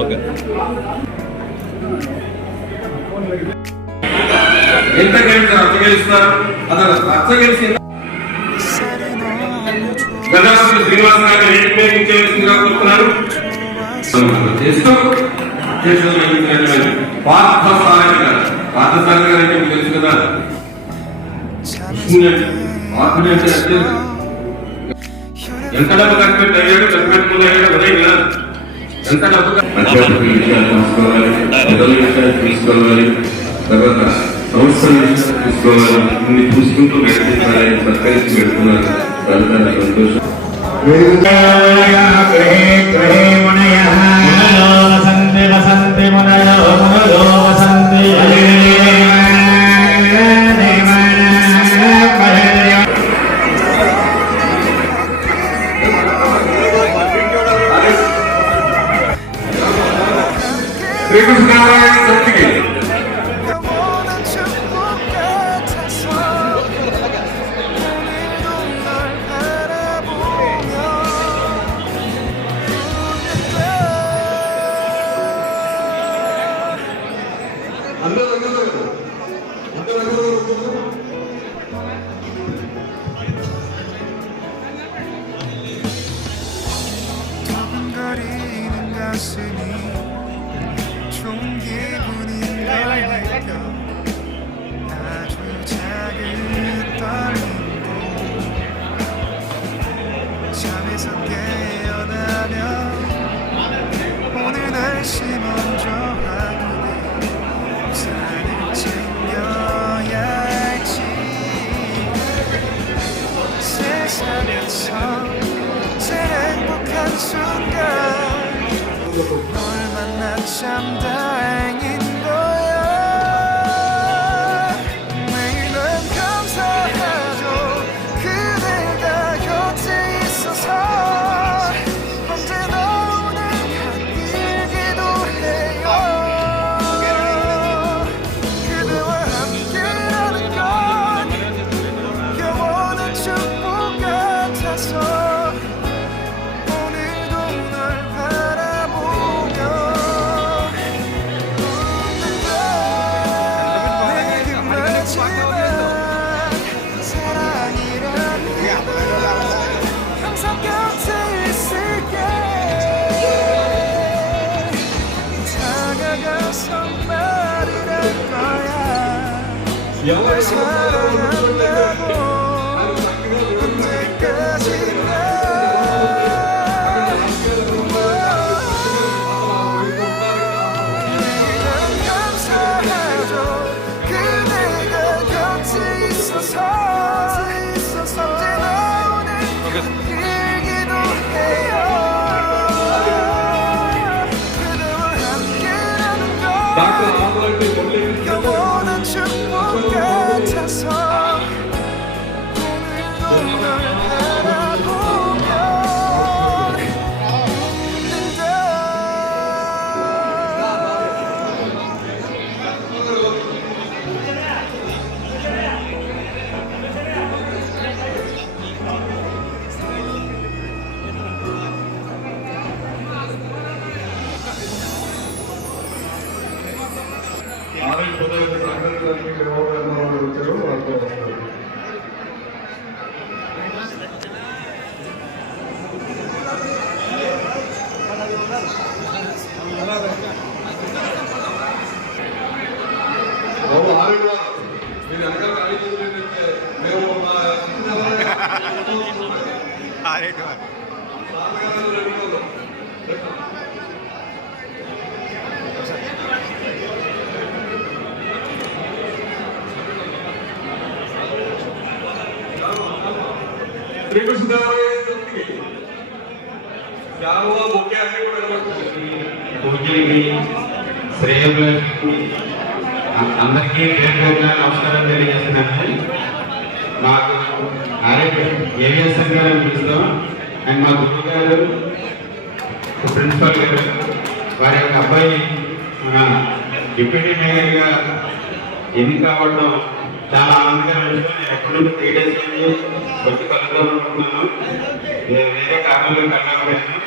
Okay ఎంత గెలుస్తారు అతను రచ్చ గెలిచి గణపతి శ్రీనివాస గారిని చేయవలసిందిగా కోరుతున్నారు. పార్థసారథి గారు అంటే మీకు తెలుసు కదా, ఎంత డబ్బు ఖర్చు అయ్యాడు, ఖర్చు ఉదయం కదా ఎంత డబ్బు తీసుకోవాలి, తర్వాత సంవత్సరం తీసుకోవాలి, ఇన్ని చూసుకుంటూ పెడుతున్నారని సత్కరించి పెడుతున్నారు. సంతోషం. 좋은 기분인 걸 느껴 아주 작은 떨림도 잠에서 깨어나면 오늘 날씨 먼저 하고 우산을 챙겨야 할지 세상에서 제일 행복한 순간 널 만나 참 다행인 거야. 매일 넌 감사하죠. 그대가 곁에 있어서 언제나 오늘 같기도 해요. 그대와 함께라는 건 영원한 축복 같아서 널 사랑한다고 언제까지나 난 감사하죠. 그대가 곁에 있어서 언제나 오늘 길기도 해요. 그대와 함께라는 건 영원한 축복 같아서 오늘도 널 바라보면 웃는다. పూజలకి శ్రేయములకి అందరికీ పేరు నమస్కారం తెలియజేస్తున్నాను. మాకు ఏవిఎస్ఎన్ గారు అని పిలుస్తాం. అండ్ మా గురువు గారు ప్రిన్సిపల్ గారు వారి యొక్క అబ్బాయి మన డిప్యూటీ మేయర్గా ఎన్నిక కావడం చాలా ఆనందకరమైన విషయం. నేను ఎప్పటి నుంచి 3 days నుంచి వచ్చి కలుద్దాం అనుకుంటున్నాను. వేరే కారణాలు కలగకపోయాను.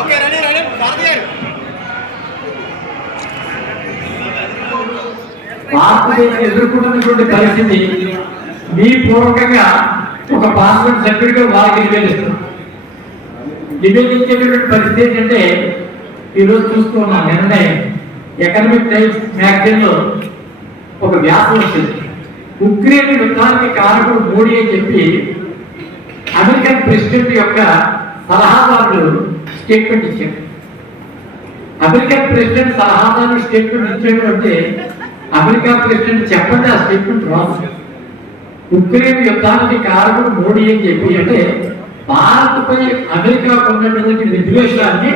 ఓకే రెడీ రెడీ భారతి గారు. భారతదేశం ఎదుర్కొన్నటువంటి పరిస్థితి మీ పూర్వకంగా ఒక పార్లమెంట్ సభ్యుడిగా వారికి నివేదించేటటువంటి పరిస్థితి ఏంటంటే ఈరోజు చూస్తున్నాం. నిన్ననే ఎకనామిక్ టైమ్స్ మ్యాగజైన్ లో ఒక వ్యాసం వచ్చింది. ఉక్రెయిన్ యుద్ధానికి కారకుడు మోడీ అని చెప్పి అమెరికన్ ప్రెసిడెంట్ యొక్క సలహాదారులు స్టేట్మెంట్ ఇచ్చారు. అమెరికన్ ప్రెసిడెంట్ సలహాదారులు స్టేట్మెంట్ ఇచ్చాడు అంటే అమెరికా ప్రెసిడెంట్ చెప్పండి ఆ స్టేట్మెంట్ రాదు. ఉక్రెయిన్ యుద్ధానికి కారకుడు మోడీ అని చెప్పి అంటే భారత్పై అమెరికాకు ఉన్నటువంటి విద్వేషాన్ని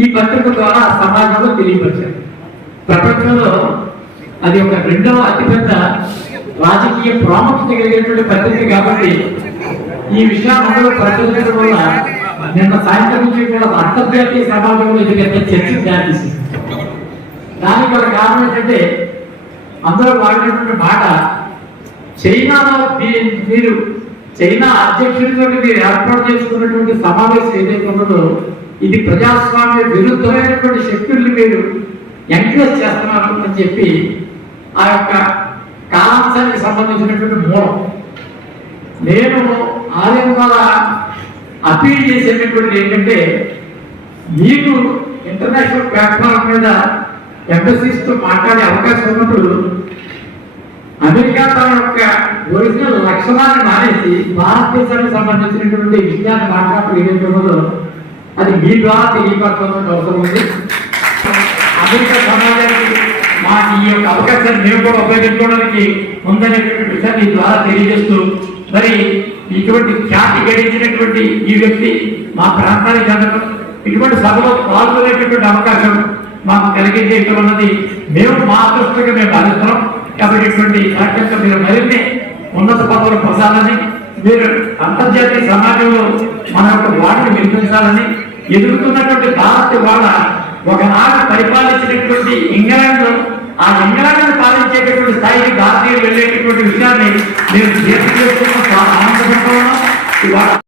ఈ పత్రిక ద్వారా సమాజంలో తెలియపరిచారు. ప్రపంచంలో అది ఒక 2వ అతిపెద్ద రాజకీయ ప్రాముఖ్యత కలిగినటువంటి పత్రిక కాబట్టి ఈ విషయాన్ని ప్రచురించడం వల్ల నిన్న సాయంత్రం నుంచి కూడా అంతర్జాతీయ సమాజంలో ఇది పెద్ద చర్చకు దారితీసింది. దానికి ఒక కారణం ఏంటంటే అందరూ వాడినటువంటి మాట, చైనాలో మీరు చైనా అధ్యక్షుడితో మీరు ఏర్పాటు చేసుకున్నటువంటి సమావేశం ఏదైతే ఉన్నదో ఇది ప్రజాస్వామ్య విరుద్ధమైనటువంటి శక్తుల్ని మీరు ఎంకరేజ్ చేస్తున్నారు అని చెప్పి ఆ యొక్క కాలాంశానికి సంబంధించినటువంటి మూలం. నేను ఆలయం ద్వారా అపీల్ చేసేటటువంటిది ఏంటంటే మీకు ఇంటర్నేషనల్ ప్లాట్ఫామ్ మీద ఎంబసీస్ తో మాట్లాడే అవకాశం ఉన్నప్పుడు అమెరికా తన యొక్క ఒరిజినల్ లక్షణాన్ని మానేసి భారతదేశానికి సంబంధించినటువంటి విషయాన్ని మాట్లాడటం ఏదైతే ఉన్నదో అది మీ ద్వారా తెలియపరచాల్సిన అవసరం ఉంది. అమెరికా సమాజానికి మాకు ఈ యొక్క అవకాశాన్ని మేము కూడా ఉపయోగించుకోవడానికి ఉందనేటువంటి విషయాన్ని ఈ ద్వారా తెలియజేస్తూ మరి ఇటువంటి ఖ్యాతి గడించినటువంటి ఈ వ్యక్తి మా ప్రాంతానికి చెందడం, ఇటువంటి సభలో పాల్గొనేటటువంటి అవకాశం మాకు కలిగించేయటం అన్నది మేము మా దృష్టిగా మేము భావిస్తున్నాం. కాబట్టి ఇటువంటి కార్యక్రమంలో మీరు మరిన్ని ఉన్నత పదవులు పొందాలని, మీరు అంతర్జాతీయ సమాజంలో మన యొక్క వాటిని వినిపించాలని, ఎదుగుతున్నటువంటి భారత్ వాళ్ళ ఒకనాడు పరిపాలించినటువంటి ఇంగ్లాండ్ ఆ ఇంగ్లాండ్ పాలించేటటువంటి స్థాయికి భారతీయులు వెళ్ళేటటువంటి విషయాన్ని నేను చేస్తున్నాం. చాలా ఆనందపడుతున్నాం.